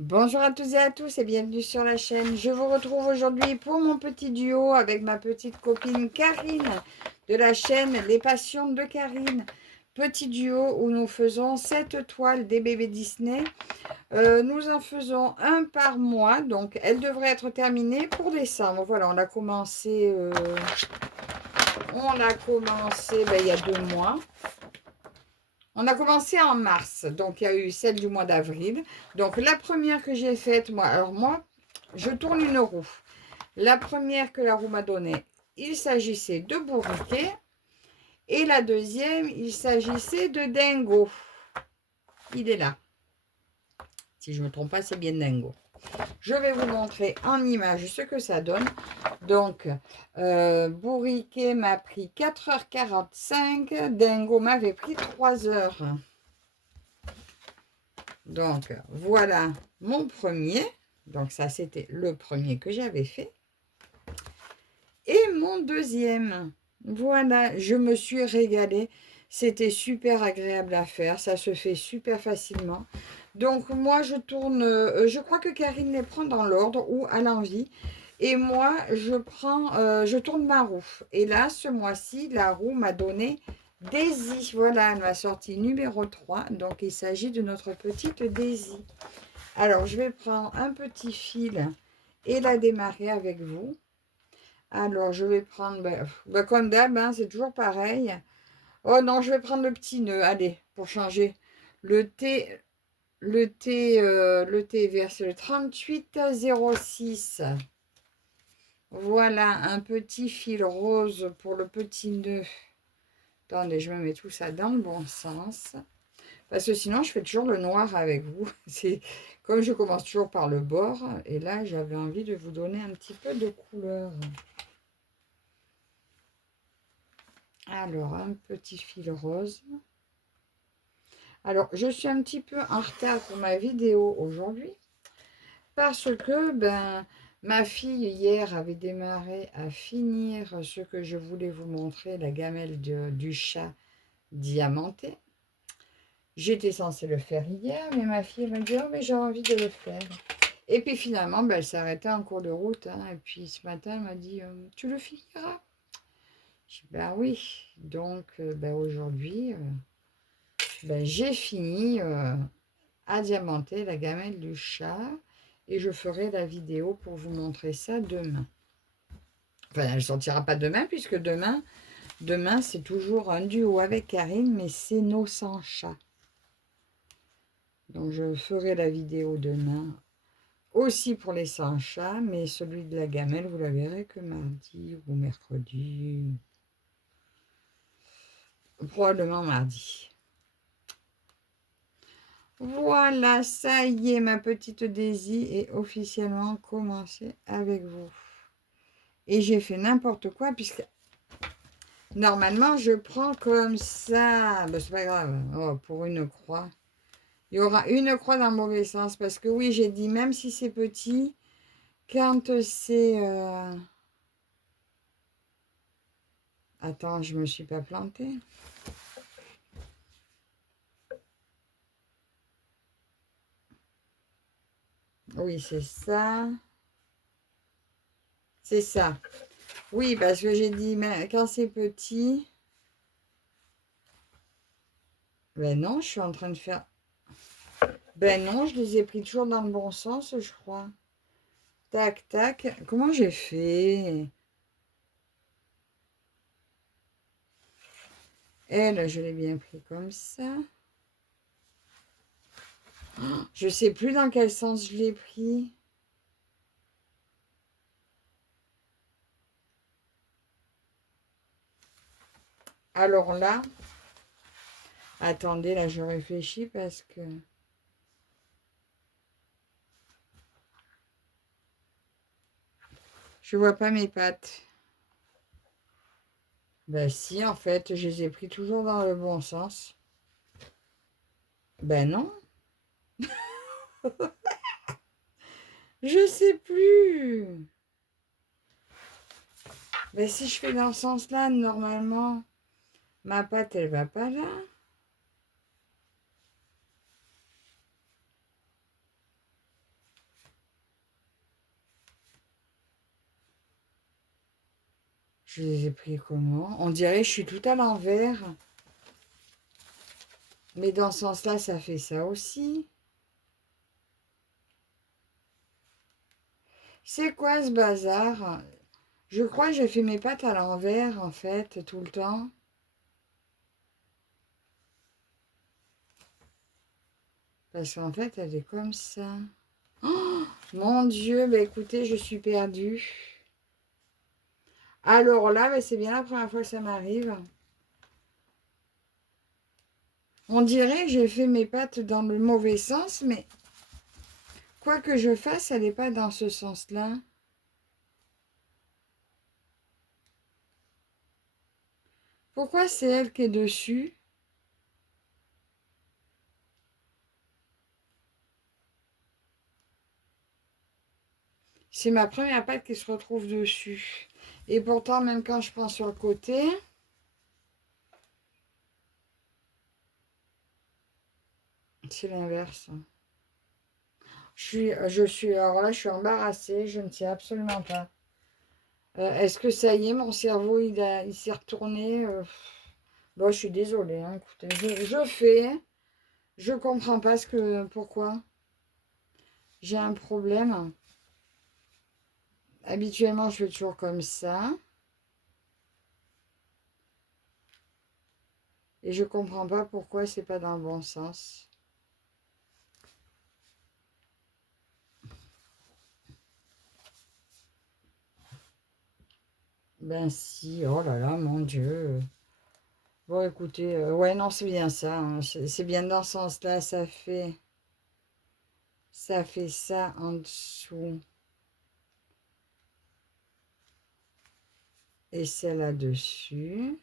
Bonjour à toutes et à tous et bienvenue sur la chaîne. Je vous retrouve aujourd'hui pour mon petit duo avec ma petite copine Karine de la chaîne Les Passions de Karine. Petit duo où nous faisons 7 toiles des bébés Disney. Nous en faisons un par mois, donc elle devrait être terminée pour décembre. Voilà, on a commencé, il y a 2 mois. On a commencé en mars, donc il y a eu celle du mois d'avril. Donc la première que j'ai faite, moi, je tourne une roue. La première que la roue m'a donnée, il s'agissait de bourriquet. Et la deuxième, il s'agissait de dingo. Il est là. Si je ne me trompe pas, c'est bien dingo. Je vais vous montrer en image ce que ça donne. Donc, bourriquet m'a pris 4h45. Dingo m'avait pris 3 heures. Donc, voilà mon premier. Donc, ça, c'était le premier que j'avais fait. Et mon deuxième. Voilà, je me suis régalée. C'était super agréable à faire. Ça se fait super facilement. Donc, moi, je tourne... je crois que Karine les prend dans l'ordre ou à l'envie. Et moi, je tourne ma roue. Et là, ce mois-ci, la roue m'a donné Daisy. Voilà, elle m'a sorti numéro 3. Donc, il s'agit de notre petite Daisy. Alors, je vais prendre un petit fil et la démarrer avec vous. Alors, je vais prendre, comme d'hab, hein, c'est toujours pareil. Oh non, je vais prendre le petit nœud, allez, pour changer. Le T, le T vert, c'est le 3806. Voilà, un petit fil rose pour le petit nœud. Attendez, je me mets tout ça dans le bon sens. Parce que sinon, je fais toujours le noir avec vous. C'est comme je commence toujours par le bord. Et là, j'avais envie de vous donner un petit peu de couleur. Alors, un petit fil rose. Alors, je suis un petit peu en retard pour ma vidéo aujourd'hui. Parce que, ma fille, hier, avait démarré à finir ce que je voulais vous montrer, la gamelle du chat diamanté. J'étais censée le faire hier, mais ma fille m'a dit « Oh, mais j'ai envie de le faire ». Et puis finalement, elle s'est arrêtée en cours de route. Hein, et puis ce matin, elle m'a dit « Tu le finiras ?» Je dis « Ben oui ». Donc, aujourd'hui, j'ai fini à diamanter la gamelle du chat. Et je ferai la vidéo pour vous montrer ça demain. Enfin, elle ne sortira pas demain, puisque demain c'est toujours un duo avec Karine, mais c'est nos 100 chats. Donc, je ferai la vidéo demain aussi pour les 100 chats, mais celui de la gamelle, vous la verrez que mardi ou mercredi. Probablement mardi. Voilà, ça y est, ma petite Daisy est officiellement commencée avec vous. Et j'ai fait n'importe quoi, puisque normalement, je prends comme ça. C'est pas grave. Oh, pour une croix. Il y aura une croix dans le mauvais sens, parce que oui, j'ai dit, même si c'est petit, quand c'est... Attends, je me suis pas plantée. Oui, c'est ça. C'est ça. Oui, parce que j'ai dit, mais quand c'est petit... Ben non, je suis en train de faire... Ben non, je les ai pris toujours dans le bon sens, je crois. Tac, tac. Comment j'ai fait? Elle, je l'ai bien pris comme ça. Je sais plus dans quel sens je l'ai pris. Alors là, attendez, là je réfléchis parce que... Je vois pas mes pattes. Ben si, en fait, je les ai pris toujours dans le bon sens. Ben non. Je sais plus. Ben si je fais dans ce sens-là, normalement, ma patte, elle va pas là. Je les ai pris comment? On dirait que je suis tout à l'envers. Mais dans ce sens-là, ça fait ça aussi. C'est quoi ce bazar? Je crois que j'ai fait mes pattes à l'envers, en fait, tout le temps. Parce qu'en fait, elle est comme ça. Oh, mon Dieu, bah écoutez, je suis perdue. Alors là, bah, c'est bien la première fois que ça m'arrive. On dirait que j'ai fait mes pattes dans le mauvais sens, mais quoi que je fasse, elle n'est pas dans ce sens-là. Pourquoi c'est elle qui est dessus? C'est ma première patte qui se retrouve dessus. Et pourtant, même quand je prends sur le côté, c'est l'inverse. Alors là, je suis embarrassée, je ne sais absolument pas. Est-ce que ça y est, mon cerveau, il s'est retourné Bon, je suis désolée, hein, écoutez, je fais, je comprends pas pourquoi j'ai un problème. Habituellement, je fais toujours comme ça. Et je comprends pas pourquoi c'est pas dans le bon sens. Ben si, oh là là, mon Dieu. Bon, écoutez, ouais, non, c'est bien ça, hein, c'est bien dans ce sens-là, ça fait ça en dessous. Et celle là-dessus.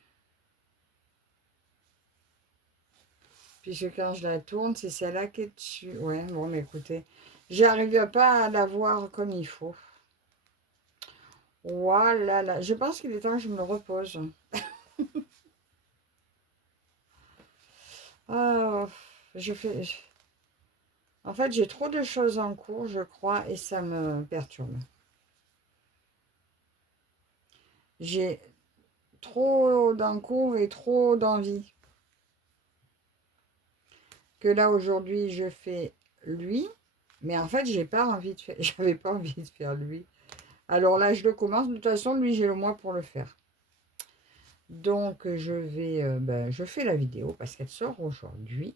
Puisque quand je la tourne, c'est celle-là qui est dessus. Ouais, bon, mais écoutez, j'arrive pas à la voir comme il faut. Voilà, là. Je pense qu'il est temps que je me repose. Ah, je fais... En fait, j'ai trop de choses en cours, je crois, et ça me perturbe. J'ai trop d'en cours et trop d'envie. Que là, aujourd'hui, je fais lui, mais en fait, j'ai pas envie de faire... J'avais pas envie de faire lui. Alors là, je le commence. De toute façon, lui, j'ai le mois pour le faire. Donc, je fais la vidéo parce qu'elle sort aujourd'hui.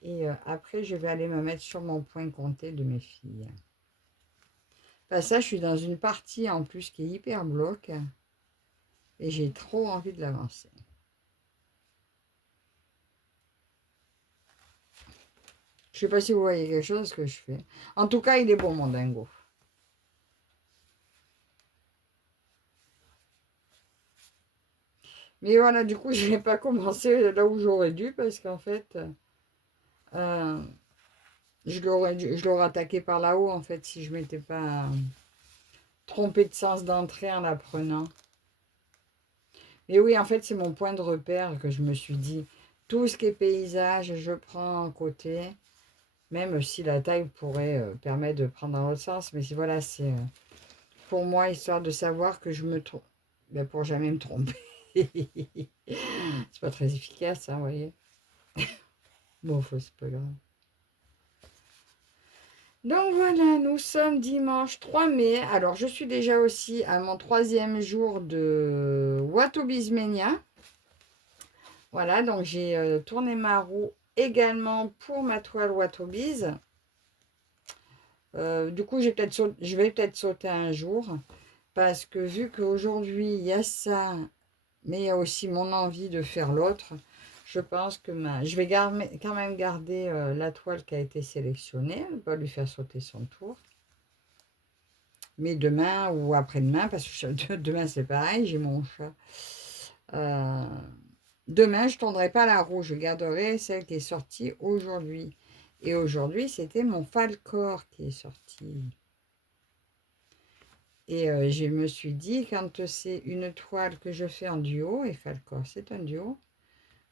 Et après, je vais aller me mettre sur mon point compté de mes filles. Enfin, ça, je suis dans une partie en plus qui est hyper bloc. Et j'ai trop envie de l'avancer. Je sais pas si vous voyez quelque chose que je fais. En tout cas, il est bon, mon dingo. Mais voilà, du coup, je n'ai pas commencé là où j'aurais dû parce qu'en fait, euh, je l'aurais attaqué par là-haut en fait si je m'étais pas trompée de sens d'entrée en la prenant. Mais oui, en fait, c'est mon point de repère que je me suis dit. Tout ce qui est paysage, je prends en côté. Même si la taille pourrait permettre de prendre dans l'autre sens. Mais voilà, c'est pour moi, histoire de savoir que je me trompe. Ben, pour jamais me tromper. C'est pas très efficace, hein, vous voyez. Bon, c'est pas grave. Donc voilà, nous sommes dimanche 3 mai. Alors, je suis déjà aussi à mon 3e jour de Watobizmania. Voilà, donc j'ai tourné ma roue également pour ma toile Watobiz. Du coup, je vais peut-être sauter un jour. Parce que vu qu'aujourd'hui, il y a ça, mais il y a aussi mon envie de faire l'autre, je pense que je vais quand même garder la toile qui a été sélectionnée, ne pas lui faire sauter son tour. Mais demain ou après-demain, parce que demain c'est pareil, j'ai mon chat. Demain, je ne tournerai pas la roue, je garderai celle qui est sortie aujourd'hui. Et aujourd'hui, c'était mon Falcor qui est sorti. Et je me suis dit, quand c'est une toile que je fais en duo, et Falcor, c'est un duo,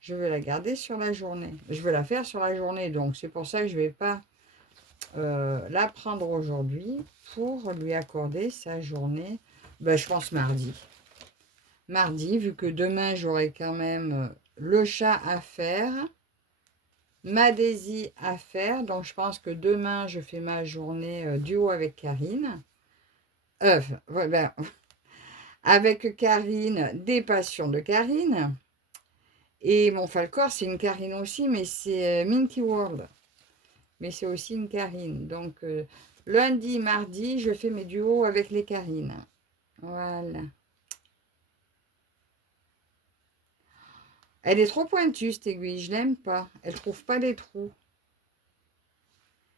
je veux la garder sur la journée. Je veux la faire sur la journée, donc c'est pour ça que je ne vais pas la prendre aujourd'hui pour lui accorder sa journée Ben, je pense mardi. Mardi, vu que demain, j'aurai quand même le chat à faire, ma Daisy à faire. Donc, je pense que demain, je fais ma journée duo avec Karine. Ben, avec Karine, des passions de Karine. Et mon Falcor, c'est une Karine aussi, mais c'est Minty World. Mais c'est aussi une Karine. Donc, lundi, mardi, je fais mes duos avec les Karines. Voilà. Elle est trop pointue, cette aiguille. Je l'aime pas. Elle trouve pas les trous.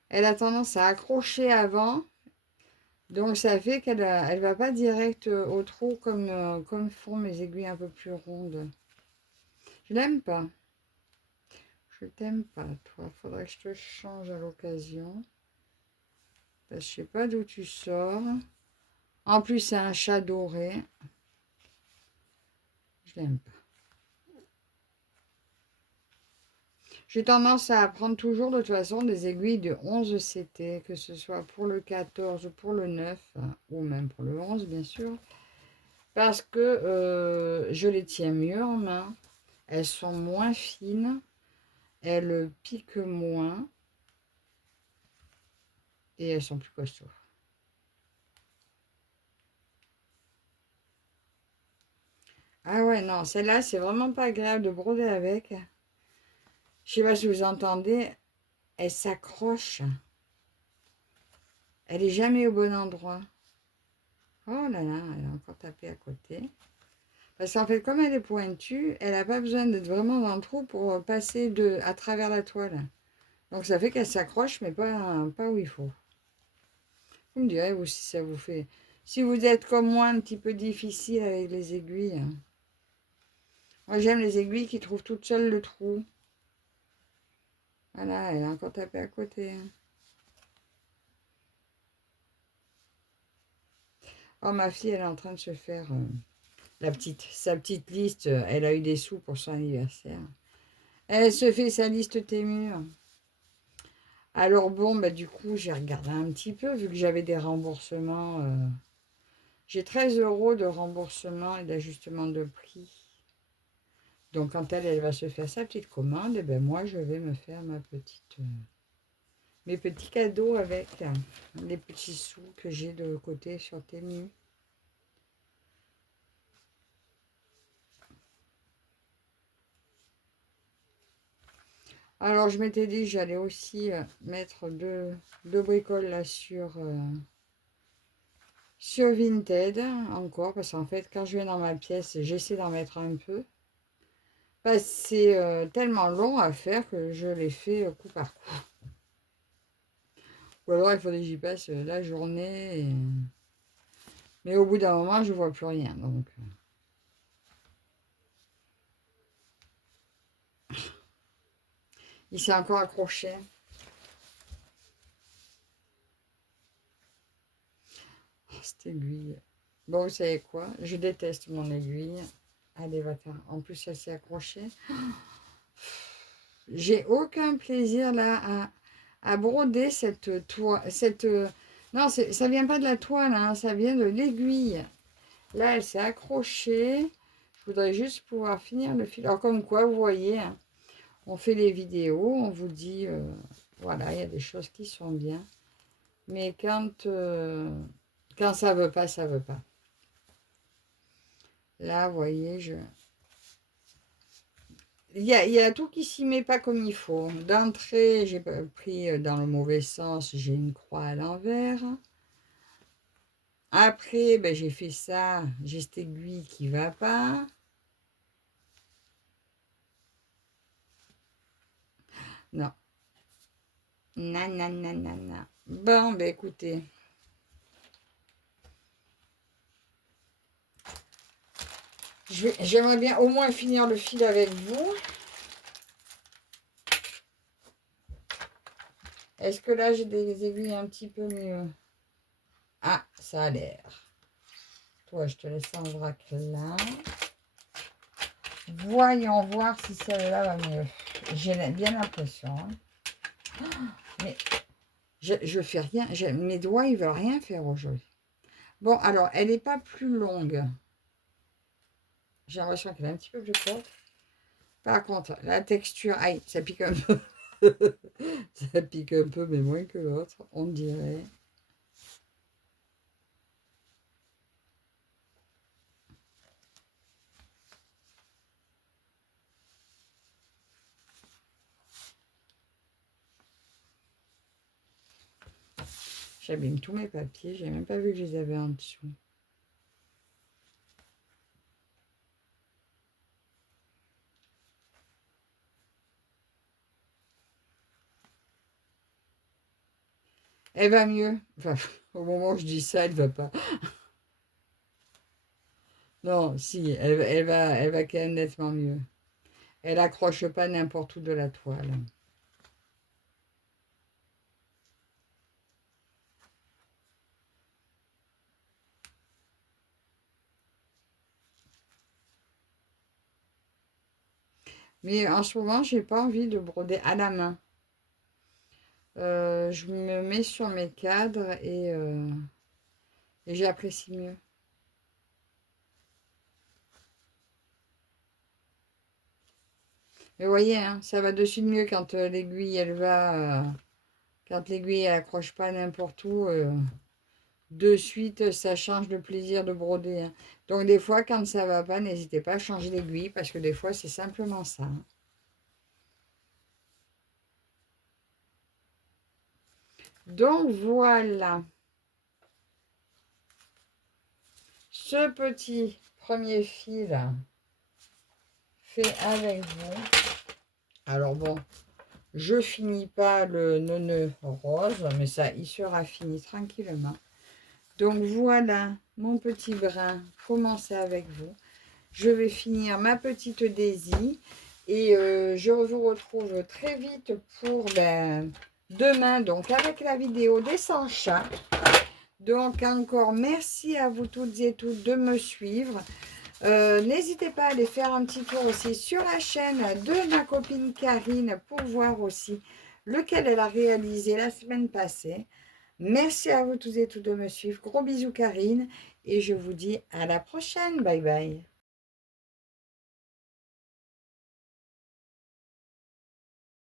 Elle a tendance à accrocher avant. Donc, ça fait qu'elle elle va pas direct au trou comme font mes aiguilles un peu plus rondes. Je l'aime pas. Je t'aime pas, toi. Faudrait que je te change à l'occasion. Je sais pas d'où tu sors. En plus, c'est un chat doré. Je l'aime pas. J'ai tendance à prendre toujours de toute façon des aiguilles de 11 CT, que ce soit pour le 14, pour le 9, ou même pour le 11, bien sûr. Parce que je les tiens mieux en main. Elles sont moins fines. Elles piquent moins. Et elles sont plus costauds. Ah ouais, non, celle-là, c'est vraiment pas agréable de broder avec. Je sais pas si vous entendez, elle s'accroche. Elle est jamais au bon endroit. Oh là là, elle a encore tapé à côté. Parce qu'en fait, comme elle est pointue, elle n'a pas besoin d'être vraiment dans le trou pour passer à travers la toile. Donc ça fait qu'elle s'accroche, mais pas où il faut. Vous me direz, vous, si ça vous fait... Si vous êtes comme moi, un petit peu difficile avec les aiguilles. Moi, j'aime les aiguilles qui trouvent toutes seules le trou. Voilà, elle a encore tapé à côté. Oh, ma fille, elle est en train de se faire sa petite liste. Elle a eu des sous pour son anniversaire. Elle se fait sa liste Temu. Alors bon, bah, du coup, j'ai regardé un petit peu, vu que j'avais des remboursements. J'ai 13 € de remboursement et d'ajustement de prix. Donc quand elle va se faire sa petite commande, et ben moi, je vais me faire mes petits cadeaux avec les petits sous que j'ai de côté sur Temu. Alors, je m'étais dit que j'allais aussi mettre deux bricoles là sur Vinted encore, parce qu'en fait, quand je vais dans ma pièce, j'essaie d'en mettre un peu. Parce que c'est tellement long à faire que je les fais coup par coup. Ou alors, il faudrait que j'y passe la journée. Mais au bout d'un moment, je vois plus rien. Donc, il s'est encore accroché. Oh, cette aiguille. Bon, vous savez quoi? Je déteste mon aiguille. Allez, va-t'en. En plus, elle s'est accrochée. J'ai aucun plaisir là à broder cette toile. Non, ça vient pas de la toile, hein, ça vient de l'aiguille. Là, elle s'est accrochée. Je voudrais juste pouvoir finir le fil. Alors, comme quoi, vous voyez, hein, on fait les vidéos, on vous dit, voilà, il y a des choses qui sont bien. Mais quand ça veut pas, ça veut pas. Là, vous voyez, il y a tout qui s'y met pas comme il faut. D'entrée, j'ai pris dans le mauvais sens, j'ai une croix à l'envers. Après, ben, j'ai fait ça, j'ai cette aiguille qui va pas. Non. Non, non, non, non, non. Bon, ben écoutez. J'aimerais bien au moins finir le fil avec vous. Est-ce que là, j'ai des aiguilles un petit peu mieux? Ah, ça a l'air. Toi, je te laisse en vrac là. Voyons voir si celle-là va mieux. J'ai bien l'impression. Hein. Mais je fais rien. Mes doigts, ils veulent rien faire aujourd'hui. Bon, alors, elle n'est pas plus longue. J'ai l'impression qu'elle est un petit peu plus courte. Par contre, la texture, aïe, ça pique un peu. Ça pique un peu, mais moins que l'autre, on dirait. J'abîme tous mes papiers, j'ai même pas vu que je les avais en dessous. Elle va mieux. Enfin, au moment où je dis ça, elle va pas. Non, si, elle va quand même nettement mieux. Elle accroche pas n'importe où de la toile. Mais en ce moment, j'ai pas envie de broder à la main. Je me mets sur mes cadres et j'apprécie mieux. Mais vous voyez, hein, ça va de suite mieux quand l'aiguille, elle va... quand l'aiguille, elle accroche pas n'importe où. De suite, ça change le plaisir de broder, hein. Donc des fois, quand ça va pas, n'hésitez pas à changer d'aiguille parce que des fois, c'est simplement ça, hein. Donc voilà, ce petit premier fil fait avec vous. Alors bon, je finis pas le nœud rose, mais ça, il sera fini tranquillement. Donc voilà, mon petit brin commencé avec vous. Je vais finir ma petite Daisy et je vous retrouve très vite pour demain, donc avec la vidéo des 100 chats. Donc encore merci à vous toutes et tous de me suivre. N'hésitez pas à aller faire un petit tour aussi sur la chaîne de ma copine Karine pour voir aussi lequel elle a réalisé la semaine passée. Merci à vous tous et toutes de me suivre. Gros bisous Karine et je vous dis à la prochaine. Bye bye.